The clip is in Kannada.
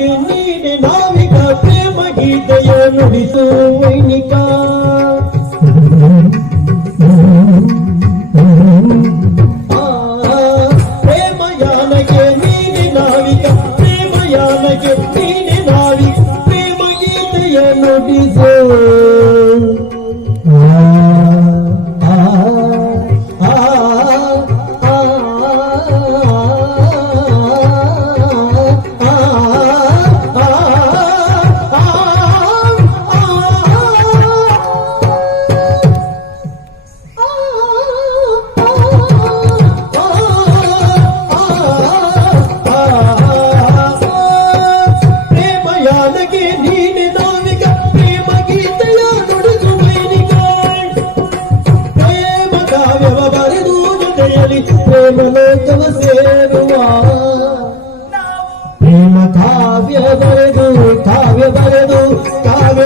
ಯಾನಕ್ಕೆ ನೀನೆ ನಾವಿಕ ಪ್ರೇಮ ಗೀತೆಯ ನುಡಿಸು ವೈನಿಕ ಪ್ರೇಮ ಯಾನಕ್ಕೆ ನೀನೆ ನಾವಿಕ ಪ್ರೇಮ ಯಾನಕ್ಕೆ ನೀನೆ ನಾವಿಕ ಪ್ರೇಮ ಗೀತೆಯ ನುಡಿಸು ಪ್ರೇಮಲೋಕವ ಸೇರುವ ಪ್ರೇಮ ಕಾವ್ಯ ಬರೆದು ಕಾವ್ಯ